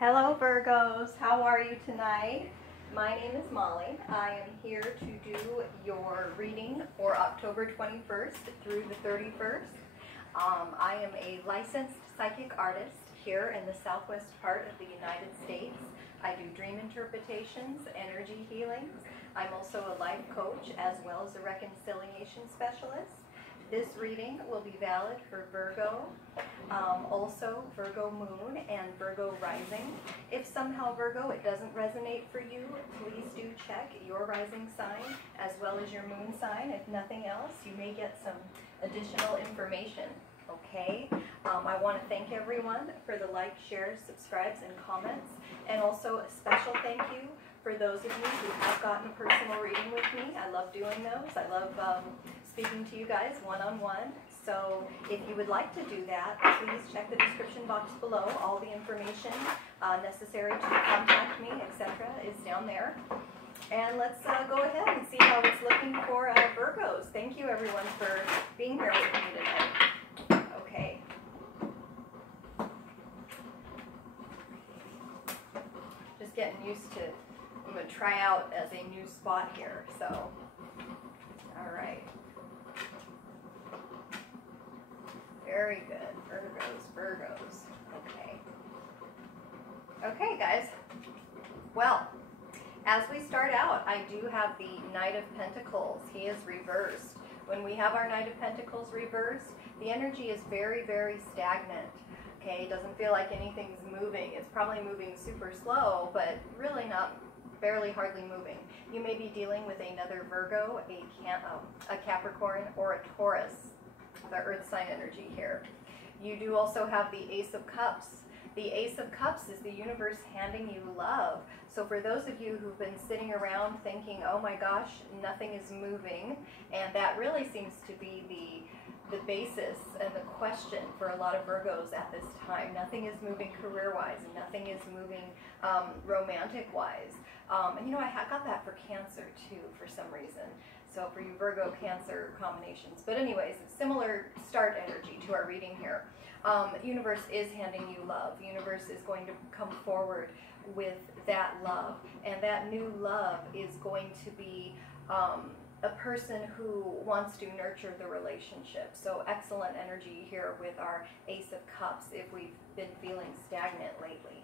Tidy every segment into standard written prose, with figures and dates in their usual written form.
Hello Virgos, how are you tonight? My name is Molly. I am here to do your reading for October 21st through the 31st. I am a licensed psychic artist here in the southwest part of the United States. I do dream interpretations, energy healings. I'm also a life coach as well as a reconciliation specialist. This reading will be valid for Virgo, also Virgo Moon and Virgo Rising. If somehow Virgo, it doesn't resonate for you, please do check your rising sign as well as your moon sign. If nothing else, you may get some additional information, okay? I want to thank everyone for the likes, shares, subscribes, and comments, and also a special thank you for those of you who have gotten a personal reading with me. I love doing those. I love speaking to you guys one-on-one. So if you would like to do that, please check the description box below. All the information necessary to contact me, etc. is down there. And let's go ahead and see how it's looking for Virgos. Thank you everyone for being here with me tonight. Okay. Just getting used to, I'm going to try out as a new spot here, so, all right. Very good, Virgos, okay. Okay, guys, well, as we start out, I do have the Knight of Pentacles. He is reversed. When we have our Knight of Pentacles reversed, the energy is very, very stagnant. Okay, it doesn't feel like anything's moving. It's probably moving super slow, but really not, barely hardly moving. You may be dealing with another Virgo, a Capricorn, or a Taurus, the earth sign energy here. You do also have the Ace of Cups. The Ace of Cups is the universe handing you love. So for those of you who've been sitting around thinking, oh my gosh, nothing is moving, and that really seems to be the basis and the question for a lot of Virgos at this time. Nothing is moving career-wise, and nothing is moving romantic-wise. And you know, I got that for Cancer too for some reason. So for you Virgo Cancer combinations. But anyways, similar start energy to our reading here. The universe is handing you love. The universe is going to come forward with that love. And that new love is going to be a person who wants to nurture the relationship. So excellent energy here with our Ace of Cups if we've been feeling stagnant lately.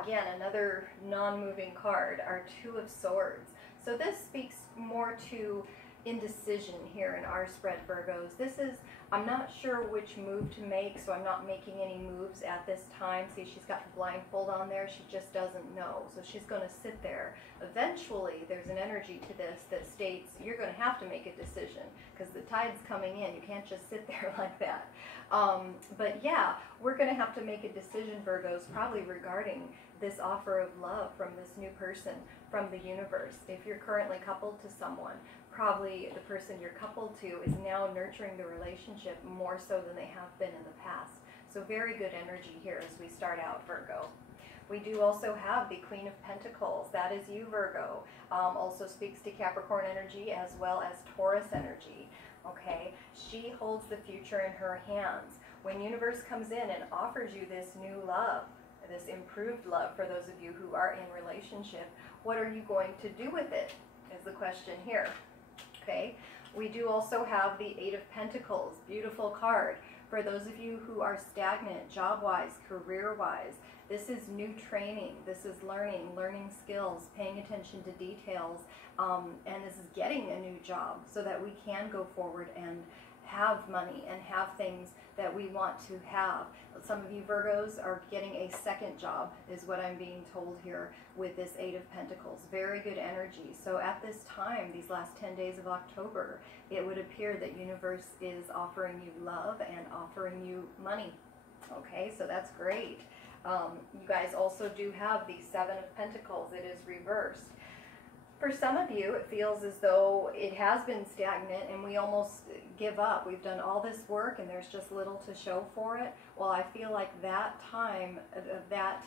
Again, another non-moving card, our Two of Swords. So this speaks more to indecision here in our spread, Virgos. This is, I'm not sure which move to make, so I'm not making any moves at this time. See, she's got the blindfold on there. She just doesn't know. So she's going to sit there. Eventually, there's an energy to this that states you're going to have to make a decision because the tide's coming in. You can't just sit there like that. But yeah, we're going to have to make a decision, Virgos, probably regarding this offer of love from this new person from the universe. If you're currently coupled to someone, probably the person you're coupled to is now nurturing the relationship more so than they have been in the past. So very good energy here as we start out, Virgo. We do also have the Queen of Pentacles. That is you, Virgo. Also speaks to Capricorn energy as well as Taurus energy. Okay, she holds the future in her hands. When universe comes in and offers you this new love, this improved love for those of you who are in relationship, what are you going to do with it is the question here. Okay, we do also have the Eight of Pentacles, beautiful card. For those of you who are stagnant, job-wise, career-wise, this is new training, this is learning skills, paying attention to details, and this is getting a new job so that we can go forward and have money and have things that we want to have. Some of you Virgos are getting a second job is what I'm being told here with this Eight of Pentacles. Very good energy. So at this time, these last 10 days of October, it would appear that universe is offering you love and offering you money. Okay, so that's great. You guys also do have the Seven of Pentacles. It is reversed. For some of you, it feels as though it has been stagnant and we almost give up. We've done all this work and there's just little to show for it. Well, I feel like that time, that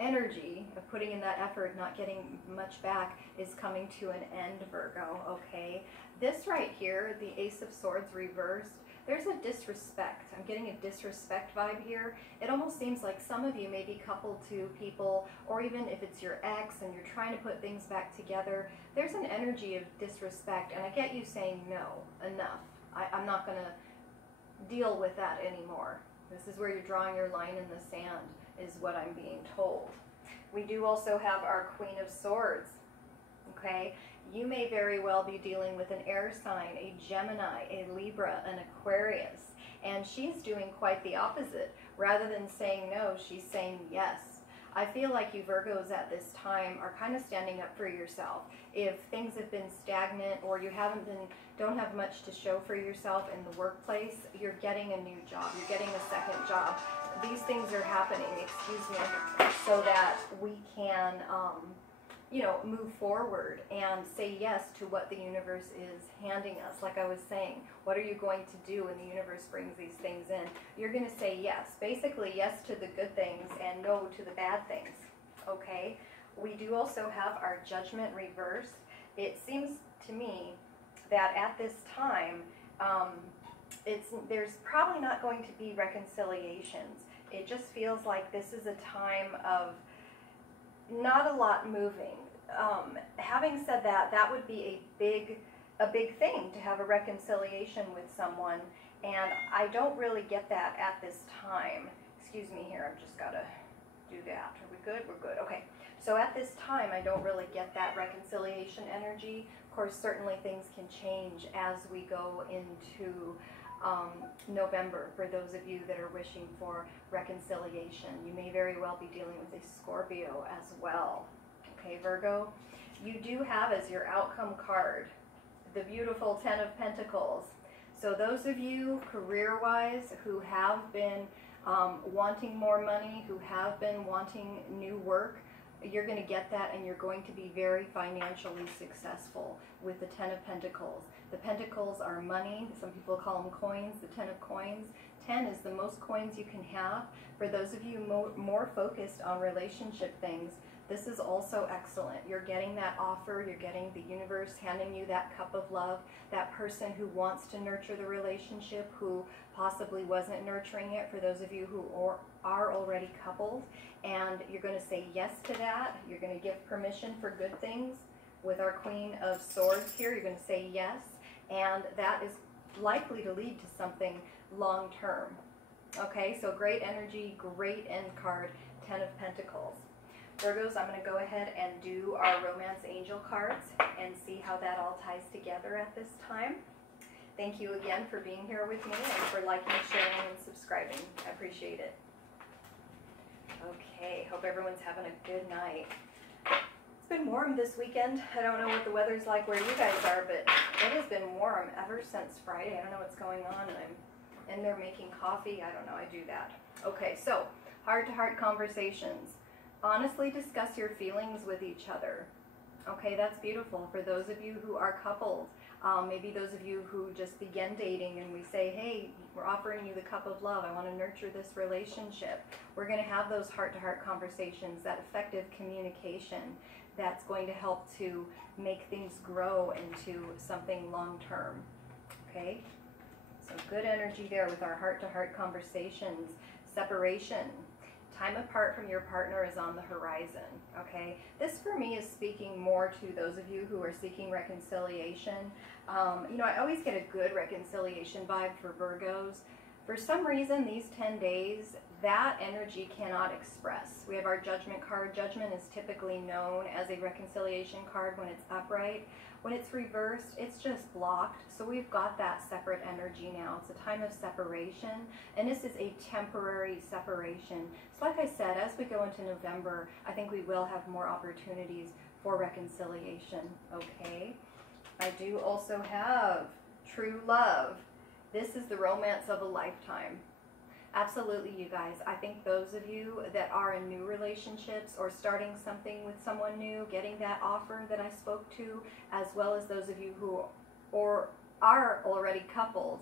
energy of putting in that effort, not getting much back, is coming to an end, Virgo, okay? This right here, the Ace of Swords reversed, there's a disrespect. I'm getting a disrespect vibe here. It almost seems like some of you may be coupled to people, or even if it's your ex and you're trying to put things back together, there's an energy of disrespect, and I get you saying no, enough. I'm not going to deal with that anymore. This is where you're drawing your line in the sand, is what I'm being told. We do also have our Queen of Swords. Okay, you may very well be dealing with an air sign, a Gemini, a Libra, an Aquarius, and she's doing quite the opposite. Rather than saying no, she's saying yes. I feel like you Virgos at this time are kind of standing up for yourself. If things have been stagnant, or you don't have much to show for yourself in the workplace, you're getting a new job, you're getting a second job. These things are happening, excuse me, so that we can move forward and say yes to what the universe is handing us. Like I was saying, what are you going to do when the universe brings these things in? You're going to say yes. Basically, yes to the good things and no to the bad things. Okay? We do also have our Judgment reversed. It seems to me that at this time, there's probably not going to be reconciliations. It just feels like this is a time of not a lot moving. Having said that, that would be a big thing to have a reconciliation with someone, and I don't really get that at this time. Excuse me here, I've just got to do that. Are we good? We're good. Okay. So at this time, I don't really get that reconciliation energy. Of course, certainly things can change as we go into November, for those of you that are wishing for reconciliation. You may very well be dealing with a Scorpio as well. Okay, Virgo, you do have as your outcome card the beautiful Ten of Pentacles. So those of you career-wise who have been wanting more money, who have been wanting new work, you're going to get that, and you're going to be very financially successful with the Ten of Pentacles. The Pentacles are money. Some people call them coins, the Ten of Coins. 10 is the most coins you can have. For those of you more focused on relationship things, this is also excellent. You're getting that offer. You're getting the universe handing you that cup of love, that person who wants to nurture the relationship, who possibly wasn't nurturing it, for those of you who are already coupled. And you're going to say yes to that. You're going to give permission for good things. With our Queen of Swords here, you're going to say yes, and that is likely to lead to something long-term. Okay, so great energy, great end card, Ten of Pentacles. Virgos, I'm going to go ahead and do our Romance Angel cards and see how that all ties together at this time. Thank you again for being here with me and for liking, sharing, and subscribing. I appreciate it. Okay, hope everyone's having a good night. It's been warm this weekend. I don't know what the weather's like where you guys are, but it has been warm ever since Friday. I don't know what's going on, and I'm in there making coffee. I don't know, I do that. Okay, so heart-to-heart conversations. Honestly discuss your feelings with each other. Okay, that's beautiful. For those of you who are coupled, maybe those of you who just began dating and we say, hey, we're offering you the cup of love. I want to nurture this relationship. We're going to have those heart-to-heart conversations, that effective communication that's going to help to make things grow into something long-term. Okay, so good energy there with our heart-to-heart conversations. Separation. Time apart from your partner is on the horizon. Okay, this for me is speaking more to those of you who are seeking reconciliation. I always get a good reconciliation vibe for Virgos. For some reason, these 10 days, that energy cannot express. We have our Judgment card. Judgment is typically known as a reconciliation card when it's upright. When it's reversed, it's just blocked. So we've got that separate energy now. It's a time of separation, and this is a temporary separation. So like I said, as we go into November, I think we will have more opportunities for reconciliation. Okay, I do also have true love. This is the romance of a lifetime. Absolutely, you guys. I think those of you that are in new relationships or starting something with someone new, getting that offer that I spoke to, as well as those of you who are already coupled,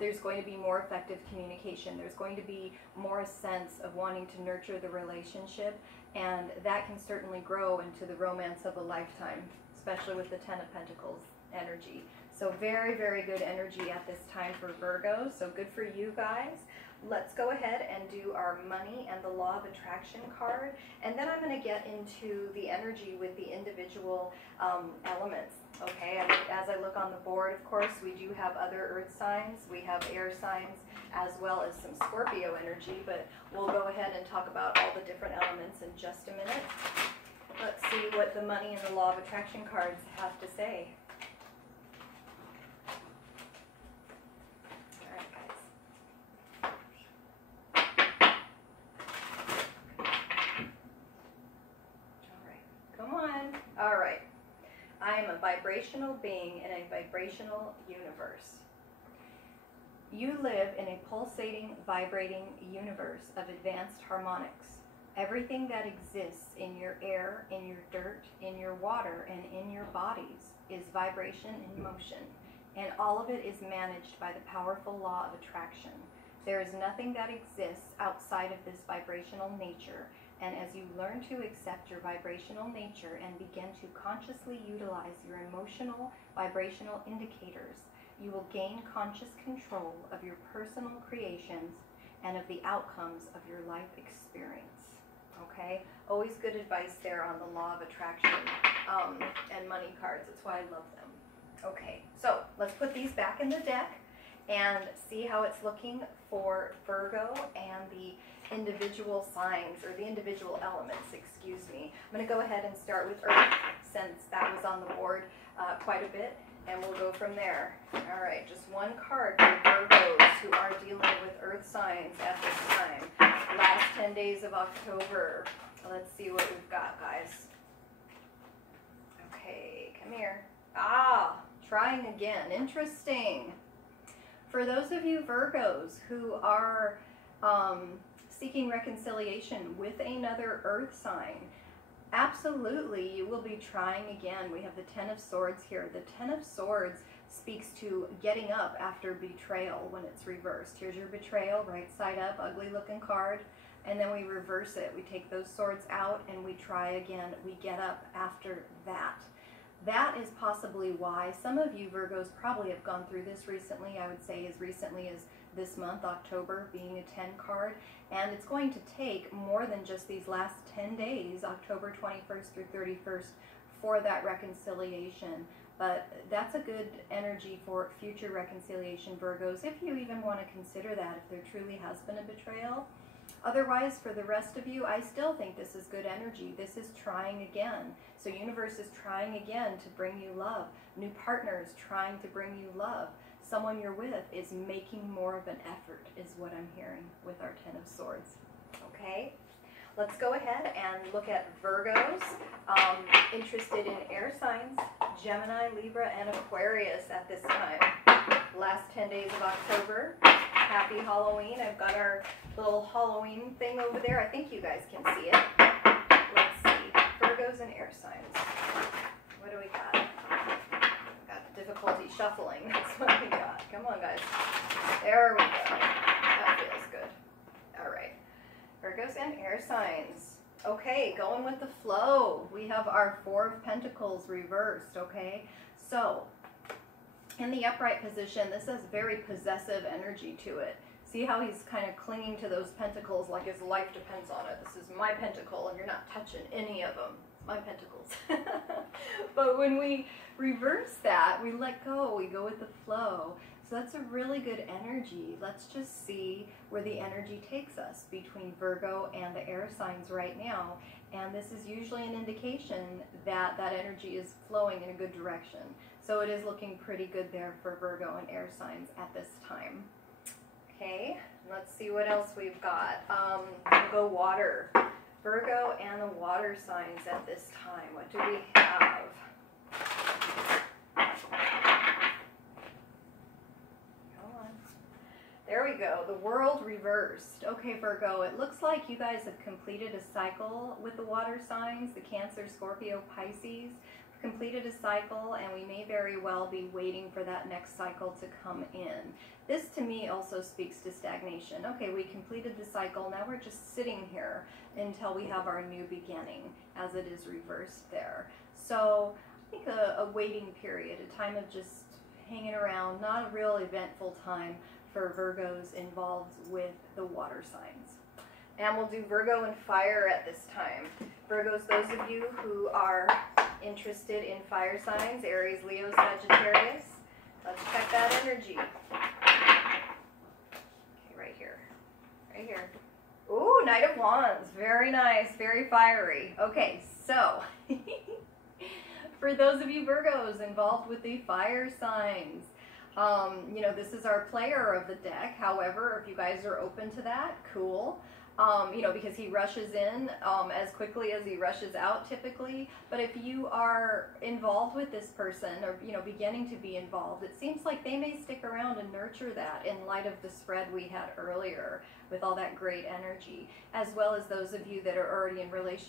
there's going to be more effective communication. There's going to be more a sense of wanting to nurture the relationship, and that can certainly grow into the romance of a lifetime, especially with the Ten of Pentacles energy. So very, very good energy at this time for Virgo. So good for you guys. Let's go ahead and do our money and the law of attraction card. And then I'm going to get into the energy with the individual elements. Okay, and as I look on the board, of course, we do have other earth signs. We have air signs as well as some Scorpio energy, but we'll go ahead and talk about all the different elements in just a minute. Let's see what the money and the law of attraction cards have to say. All right, I am a vibrational being in a vibrational universe. You live in a pulsating, vibrating universe of advanced harmonics. Everything that exists in your air, in your dirt, in your water, and in your bodies is vibration in motion, and all of it is managed by the powerful law of attraction. There is nothing that exists outside of this vibrational nature. And as you learn to accept your vibrational nature and begin to consciously utilize your emotional vibrational indicators, you will gain conscious control of your personal creations and of the outcomes of your life experience. Okay? Always good advice there on the law of attraction and money cards. That's why I love them. Okay, so let's put these back in the deck and see how it's looking for Virgo and the individual signs, or the individual elements, excuse me. I'm going to go ahead and start with Earth, since that was on the board quite a bit, and we'll go from there. All right, just one card for Virgos who are dealing with Earth signs at this time. Last 10 days of October. Let's see what we've got, guys. Okay, come here. Ah, trying again. Interesting. For those of you Virgos who are seeking reconciliation with another earth sign, absolutely you will be trying again. We have the Ten of Swords here. The Ten of Swords speaks to getting up after betrayal when it's reversed. Here's your betrayal, right side up, ugly looking card, and then we reverse it. We take those swords out and we try again. We get up after that. That is possibly why some of you Virgos probably have gone through this recently. I would say as recently as this month, October, being a 10 card. And it's going to take more than just these last 10 days, October 21st through 31st, for that reconciliation. But that's a good energy for future reconciliation, Virgos, if you even want to consider that, if there truly has been a betrayal. Otherwise, for the rest of you, I still think this is good energy. This is trying again. So universe is trying again to bring you love. New partners trying to bring you love. Someone you're with is making more of an effort, is what I'm hearing with our Ten of Swords. Okay, let's go ahead and look at Virgos interested in air signs, Gemini, Libra, and Aquarius at this time. Last 10 days of October. Happy Halloween. I've got our little Halloween thing over there. I think you guys can see it. Let's see. Virgos and air signs. What do we got? Got difficulty shuffling. That's what we got. Come on, guys. There we go. That feels good. All right. Virgos and air signs. Okay, going with the flow. We have our Four of Pentacles reversed, okay? So, in the upright position, this has very possessive energy to it. See how he's kind of clinging to those pentacles like his life depends on it. This is my pentacle and you're not touching any of them. It's my pentacles. But when we reverse that, we let go, we go with the flow. So that's a really good energy. Let's just see where the energy takes us between Virgo and the air signs right now. And this is usually an indication that that energy is flowing in a good direction. So it is looking pretty good there for Virgo and air signs at this time. Okay, let's see what else we've got. We'll go water. Virgo and the water signs at this time. What do we have? There we go, the world reversed. Okay, Virgo, it looks like you guys have completed a cycle with the water signs, the Cancer, Scorpio, Pisces. We've completed a cycle, and we may very well be waiting for that next cycle to come in. This, to me, also speaks to stagnation. Okay, we completed the cycle, now we're just sitting here until we have our new beginning, as it is reversed there. So, I think a waiting period, a time of just hanging around. Not a real eventful time for Virgos involved with the water signs. And we'll do Virgo and fire at this time. Virgos, those of you who are interested in fire signs, Aries, Leo, Sagittarius, let's check that energy. Okay, right here. Right here. Ooh, Knight of Wands. Very nice. Very fiery. Okay, so for those of you Virgos involved with the fire signs, you know, this is our player of the deck. However, if you guys are open to that, cool. You know, because he rushes in as quickly as he rushes out typically. But if you are involved with this person, or, you know, beginning to be involved, it seems like they may stick around and nurture that in light of the spread we had earlier with all that great energy, as well as those of you that are already in relationships